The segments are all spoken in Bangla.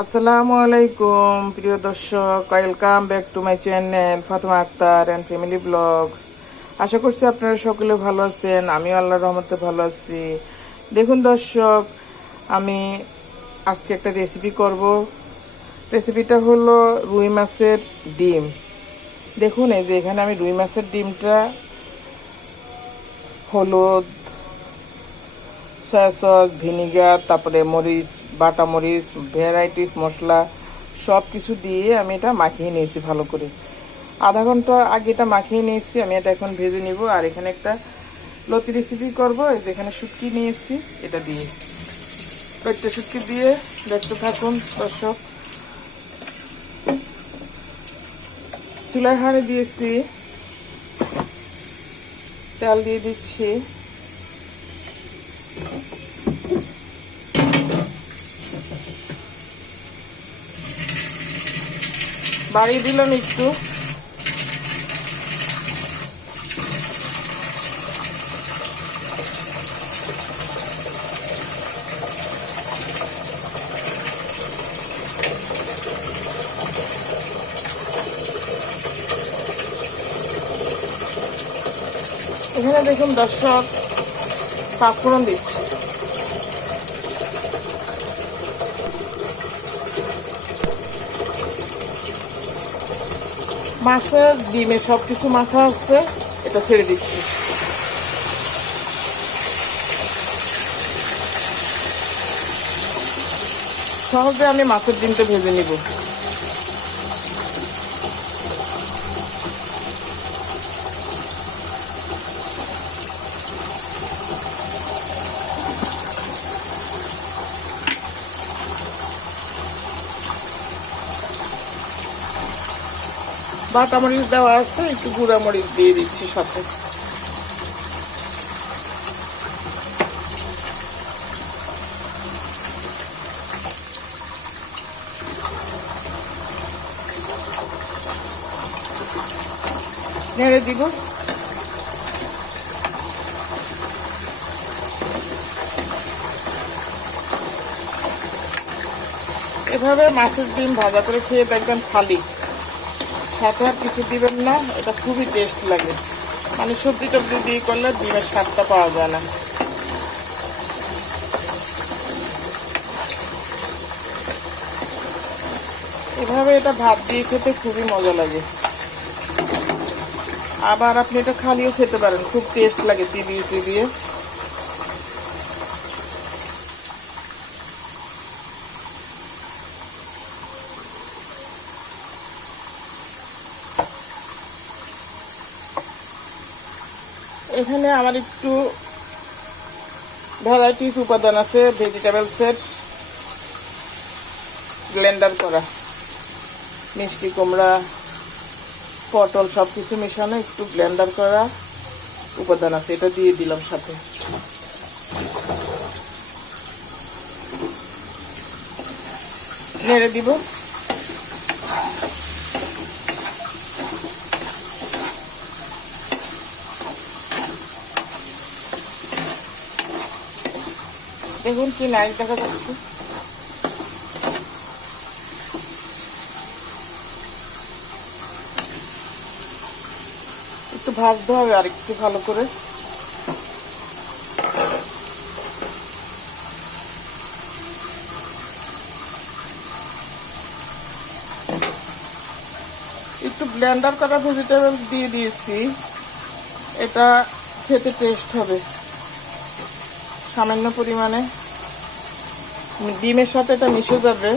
আসসালামু আলাইকুম, প্রিয় দর্শক। Welcome back to my channel Fatema Akter and family blogs আশা করছি আপনারা সকলে ভালো আছেন, আমিও আল্লাহর রহমতে ভালো আছি। দেখুন দর্শক, আমি আজকে একটা রেসিপি করব। রেসিপিটা হলো রুই মাছের ডিম। দেখুন, এই যে এখানে আমি রুই মাছের ডিমটা হলুদ সয়া সস ভিনিগার, তারপরে মরিচ, বাটা মরিচ, ভ্যারাইটিস, মশলা সব কিছু দিয়ে আমি এটা মাখিয়ে নিয়েছি ভালো করে। আধা ঘণ্টা আগে এটা মাখিয়ে নিয়েছি, আমি এটা এখন ভেজে নিব। আর এখানে একটা লতি রেসিপি করব যেখানে শুটকি নিয়েছি, এটা দিয়ে। কয়েকটা শুটকি দিয়ে দেখতে থাকুন, দর্শক। চুলার হাড়ে দিয়েছি, তেল দিয়ে দিচ্ছি। বাড়িয়ে দিলাম একটু। এখানে দেখুন দর্শক পাঁচফোড়ন দিচ্ছি। মাছের ডিমে সব কিছু মাথা আছে, এটা ছেড়ে দিচ্ছি। সহজে আমি মাছের ডিমটা ভেজে নিব। বাটা মরিচ দেওয়া আছে, একটু গুঁড়া মরিচ দিয়ে দিচ্ছি সাথে। নেড়ে দিব। এভাবে মাছের ডিম ভাজা করে খেয়ে দেখবেন খালি। সাথে আর কিছু দিবেন না, এটা খুবই টেস্ট লাগে। মানে সবজি টবজি দিয়ে করলে ডিমের স্বাদটা পাওয়া যায় না। এভাবে এটা ভাত দিয়ে খেতে খুবই মজা লাগে। আবার আপনি এটা খালিও খেতে পারেন, খুব টেস্ট লাগে, চিবিয়ে চিবিয়ে। এখানে আমার একটু ভ্যারাইটিস উপাদান আছে ভেজিটেবল সেট ব্লেন্ডার করা, মিষ্টি কুমড়া, পটল সব কিছু মেশানো, একটু ব্লেন্ডার করা উপাদান আছে, এটা দিয়ে দিলাম সাথে। নেড়ে দিব। দেখুন কি নাইট দেখা যাচ্ছে। একটু ভাজতে হবে আর একটু ভালো করে। একটু ব্লেন্ডার করা ভেজিটেবল দিয়ে দিয়েছি। এটা খেতে টেস্ট হবে। সামান্য পরিমাণে। ডিমের সাথে এটা মিশে যাবে।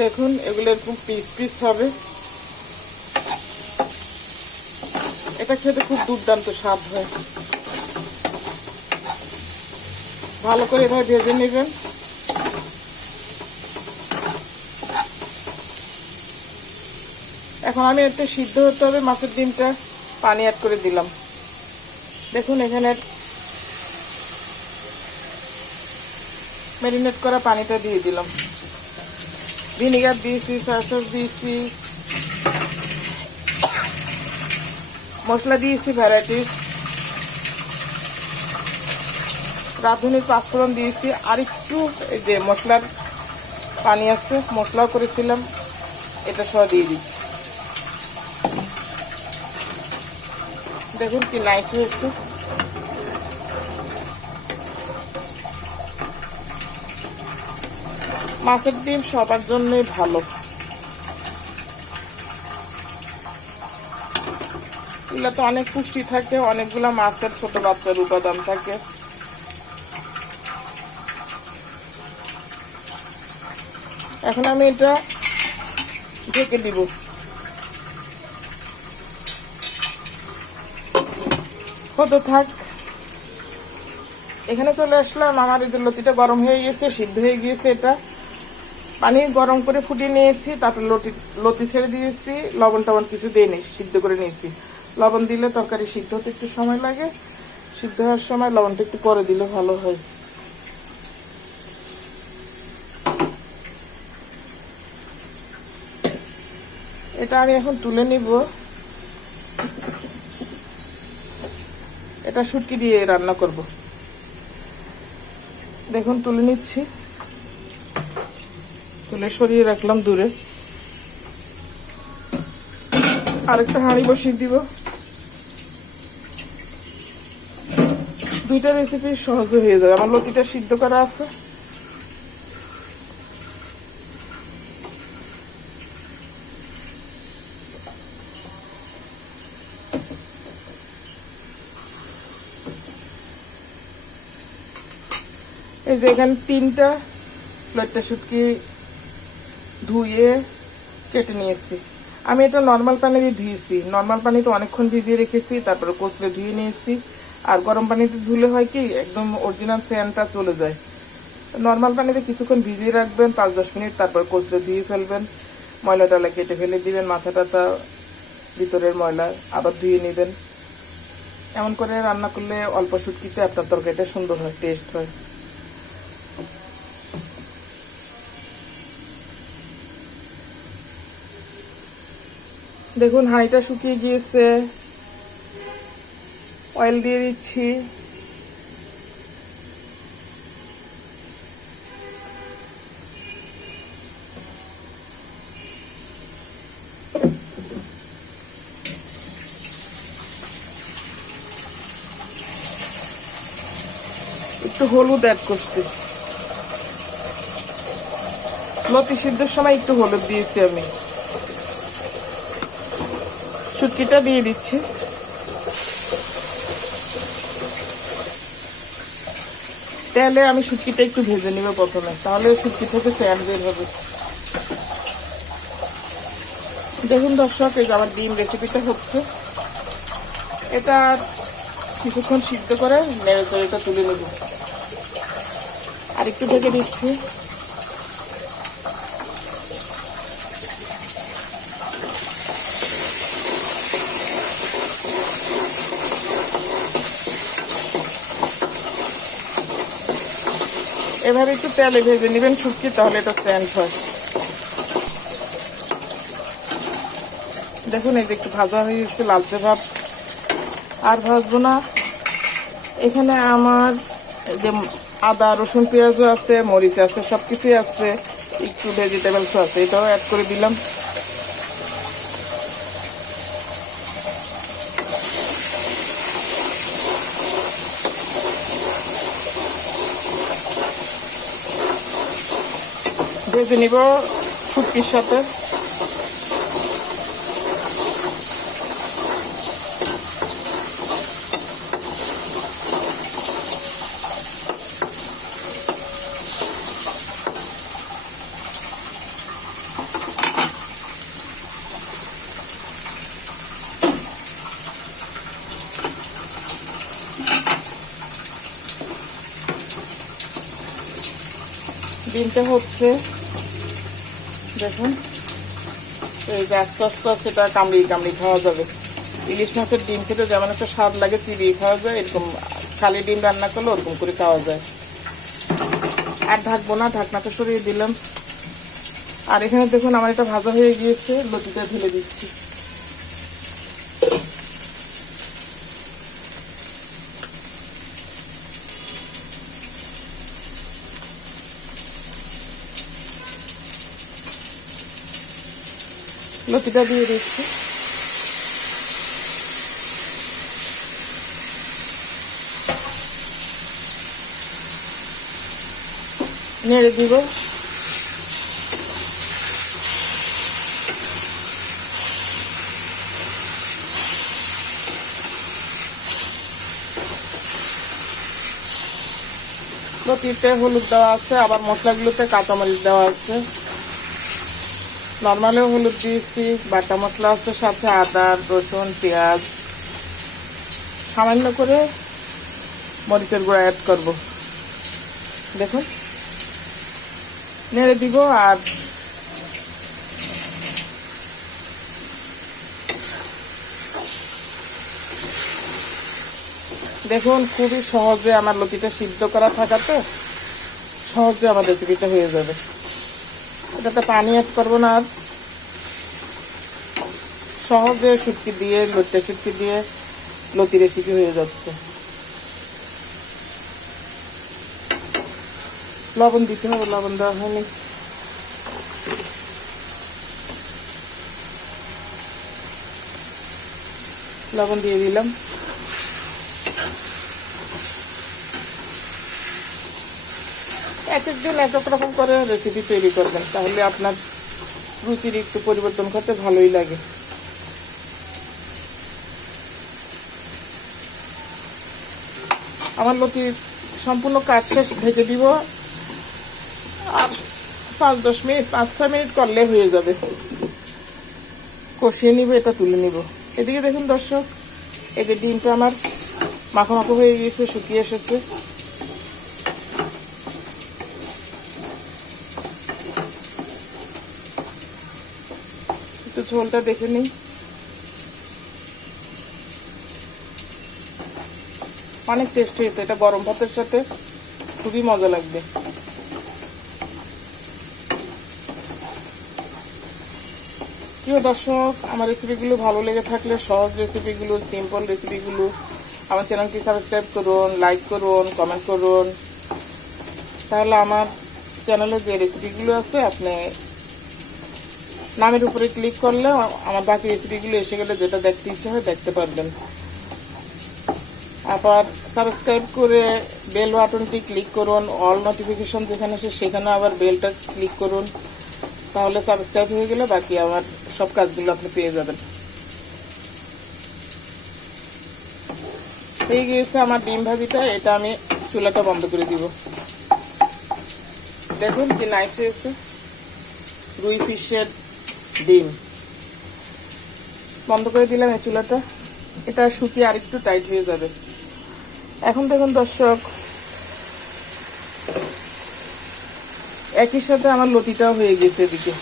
দেখুন এগুলো এরকম পিস পিস হবে। এটা খেতে খুব দুর্দান্ত স্বাদ হয়। ভালো করে এভাবে ভেজে নেবেন। এখন আমি একটু সিদ্ধ হতে হবে, মাছের ডিমটা পানি অ্যাড করে দিলাম। দেখুন, এখানে ম্যারিনেট করা পানিটা দিয়ে দিলাম। ভিনিগার দিয়েছি সয়া সস দিয়েছি। মশলা দিয়েছি ভ্যারাইটিস রাঁধুনির পাঁচফোড়ন দিয়েছি। আর একটু এই যে মশলার পানি আছে, মশলাও করেছিলাম। এটা সহ দিয়ে দিচ্ছি। দেখুন কি নাইস হয়েছে। মাছের ডিম সবার জন্যই ভালো। এগুলো তো অনেক পুষ্টি থাকে, অনেকগুলো মাছের ছোট বাচ্চার উপাদান থাকে। এখন আমি এটা ঢেকে দিব। হতে থাক। এখানে চলে আসলাম, আমার এই লতিটা গরম হয়ে গেছে সিদ্ধ হয়ে গিয়েছে এটা। পানি গরম করে ফুটিয়ে নিয়েছি, তারপর লতি লতি ছেড়ে দিয়েছি লবণ টবণ কিছু দিইনি, সিদ্ধ করে নিয়েছি। লবণ দিলে তরকারি সিদ্ধ হতে একটু সময় লাগে। সিদ্ধ হওয়ার সময় লবণটা একটু পরে দিলে ভালো হয়। এটা আমি এখন তুলে নিব। এটা শুটকি দিয়ে রান্না করব। দেখুন, তুলে নিচ্ছি। তুলে সরিয়ে রাখলাম দূরে। আরেকটা হাঁড়ি বসিয়ে দিব। দুইটা রেসিপি সহজে হয়ে যাবে আমার লতিটা সিদ্ধ করা আছে। এই যে এখানে তিনটা প্লেটটা শুটকি ধুয়ে কেটে নিয়েছি। আমি এটা নর্মাল পানি দিয়ে ধুয়েছি। নর্মাল পানিতে অনেকক্ষণ ভিজিয়ে রেখেছি, তারপরে কচলে ধুয়ে নিয়েছি। আর গরম পানিতে ধুলে হয় কি, একদম অরিজিনাল স্যানটা চলে যায়। নর্মাল পানিতে কিছুক্ষণ ভিজিয়ে রাখবেন পাঁচ দশ মিনিট, তারপর কচলে ধুয়ে ফেলবেন। ময়লা টয়লা কেটে ফেলে দিবেন, মাথা টাথা, ভিতরের ময়লা আবার ধুয়ে নেবেন। এমন করে রান্না করলে অল্প শুটকিতে আপনার তরকারিটা সুন্দর হয় টেস্ট হয়। দেখুন, হাঁড়িটা শুকিয়ে গিয়েছে। অয়েল দিয়ে দিচ্ছি। একটু হলুদ অ্যাড করছি। লতি সিদ্ধের সময় একটু হলুদ দিয়েছি আমি। শুটকিটা দিয়ে দিচ্ছি। তেলে আমি শুটকিটা একটু ভেজে নিব প্রথমে। তাহলে শুটকি থেকে স্যান বের হবে। দেখুন দর্শক, এই আমার ডিম রেসিপিটা হচ্ছে। এটা কিছুক্ষণ সিদ্ধ করে নেড়ে চড়েটা তুলে নেব। আর একটু ঢেকে দিচ্ছি। এভাবে একটু তেলে ভেজে নেবেন শুটকি, তাহলে এটা স্ট্যান্ড হয়। দেখুন, এই যে একটু ভাজা হয়ে গেছে, লালচে ভাব। আর ভাজবো না। এখানে আমার যে আদা, রসুন, পেঁয়াজও আছে, মরিচ আছে সব কিছুই আছে। একটু ভেজিটেবলসও আছে এটাও অ্যাড করে দিলাম। ভেজে নিব শুটকির সাথে। ডিমটা হচ্ছে দেখুন। এই আস্তে আস্তে আস্তে এটা কামড়িয়ে কামড়িয়ে খাওয়া যাবে। ইলিশ মাছের ডিম খেতে যেমন একটা স্বাদ লাগে, চিবিয়ে খাওয়া যায়, এরকম খালি ডিম রান্না করলে ওরকম করে খাওয়া যায়। আর ঢাকবো না, ঢাকনাটা সরিয়ে দিলাম। আর এখানে দেখুন, আমার এটা ভাজা হয়ে গিয়েছে, লতিটা ঢেলে দিচ্ছি। লতিটা দিয়ে দিচ্ছি। নেড়ে দিব। হলুদ দেওয়া আছে আবার মশলাগুলোতে কাঁচামরিচ দেওয়া আছে। নর্মালেও হলুদ দিয়েছি, বাটা মশলা আছে সাথে আদা, রসুন, পেঁয়াজ। সামান্য করে মরিচের গুঁড়া অ্যাড করব। দেখুন। নেড়ে দিব আর দেখুন, খুবই সহজে আমার লতিটা সিদ্ধ করা থাকাতে সহজে আমার রেসিপিটা হয়ে যাবে। এটাতে পানি অ্যাড করব না। আর সহজে শুটকি দিয়ে, লতিটা শুটকি দিয়ে লতি রেসিপি হয়ে যাচ্ছে। লবণ দিতে হবে, লবণ দেওয়া হয়নি। লবণ দিয়ে দিলাম। এক একজন এক এক রকম করে রেসিপি তৈরি করবেন, তাহলে আপনার রুচির একটু পরিবর্তন করতে ভালোই লাগে। আমার লতি সম্পূর্ণ কাজ শেষ ঢেকে দিব। আর পাঁচ, দশ মিনিট, পাঁচ, ছয় মিনিট করলে হয়ে যাবে। কষিয়ে নিব, এটা তুলে নিব। এদিকে দেখুন দর্শক যে ডিমটা আমার মাখো মাখো হয়ে গিয়েছে, শুকিয়ে এসেছে। ঝোলটা দেখে নিই। অনেক টেস্ট হয়েছে, এটা গরম ভাতের সাথে খুবই মজা লাগবে। প্রিয় দর্শক, আমার রেসিপিগুলো ভালো লেগে থাকলে সহজ রেসিপিগুলো সিম্পল রেসিপিগুলো আমার চ্যানেলটি সাবস্ক্রাইব করুন লাইক করুন কমেন্ট করুন। তাহলে আমার চ্যানেলে যে রেসিপিগুলো আছে, আপনি নামের উপরে ক্লিক করলে আমার বাকি রেসিপিগুলো এসে গেলে যেটা দেখতে ইচ্ছে হয় দেখতে পারবেন। আবার সাবস্ক্রাইব করে বেল বাটনটি ক্লিক করুন অল নোটিফিকেশন যেখানে আসে সেখানে আবার বেলটা ক্লিক করুন। তাহলে সাবস্ক্রাইব হয়ে গেলে বাকি আমার সব কাজগুলো আপনি পেয়ে যাবেন। হয়ে গিয়েছে আমার ডিম ভাজিটা, এটা আমি চুলাটা বন্ধ করে দিব। দেখুন কি নাইস হয়েছে। রুই ফিশের ডিম। বন্ধ করে দিলাম এই চুলাটা। এটা শুকিয়ে আরেকটু টাইট হয়ে যাবে। এখন দেখুন দর্শক, একই সাথে আমার লতিটাও হয়ে গেছে এদিকে।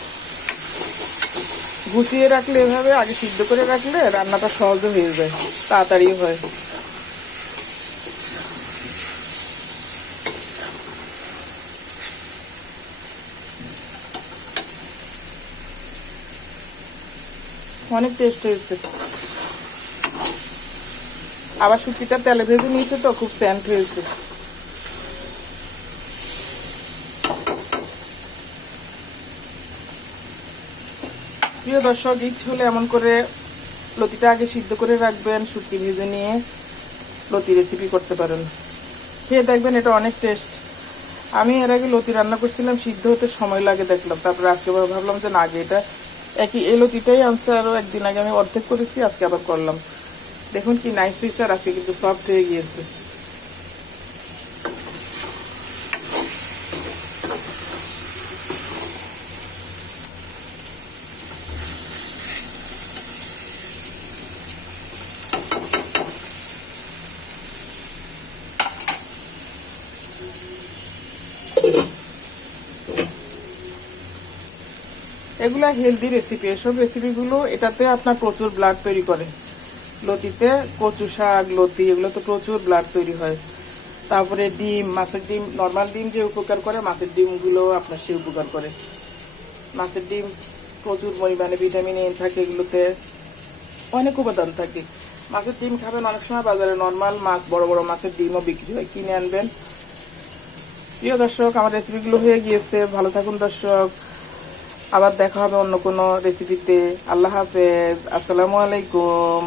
গুছিয়ে রাখলে এভাবে, আগে সিদ্ধ করে রাখলে রান্নাটা সহজে হয়ে যায় তাড়াতাড়ি হয়। অনেক টেস্ট হয়েছে। আবার শুকিটা তেলে ভেজে নিয়েছে তো, খুব স্যান্ট হয়েছে। প্রিয় দর্শক, ইচ্ছে হলে এমন করে লতিটা আগে সিদ্ধ করে রাখবেন, শুটকি ভেজে নিয়ে লতি রেসিপি করতে পারেন। খেয়ে দেখবেন এটা অনেক টেস্ট আমি এর আগে লতি রান্না করছিলাম, সিদ্ধ হতে সময় লাগে দেখলাম। তারপরে আজকে ভাবলাম যে না, আগে এটা একই এই লতিটাই আনছে আরও একদিন আগে আমি অর্ধেক করেছি, আজকে আবার করলাম। দেখুন কি নাইস হয়েছে আর আজকে কিন্তু সফট হয়ে গিয়েছে। এগুলা হেলদি রেসিপি এসব রেসিপিগুলো এটাতে আপনার প্রচুর ব্লাড তৈরি করে। লতিতে কচু শাক, লতি এগুলো তো প্রচুর ব্লাড তৈরি হয়। তারপরে ডিম, মাছের ডিম নর্মাল ডিম যে উপকার করে, মাছের ডিমগুলো আপনার সে উপকার করে। মাছের ডিম প্রচুর পরিমাণে ভিটামিন এ থাকে এগুলোতে, অনেক উপাদান থাকে। মাছের ডিম খাবেন অনেক সময় বাজারে নর্মাল মাছ, বড় বড় মাছের ডিমও বিক্রি হয়, কিনে আনবেন। প্রিয় দর্শক, আমার রেসিপিগুলো হয়ে গিয়েছে। ভালো থাকুন দর্শক। আবার দেখা হবে অন্য কোনো রেসিপিতে আল্লাহ হাফেজ। আসসালামু আলাইকুম।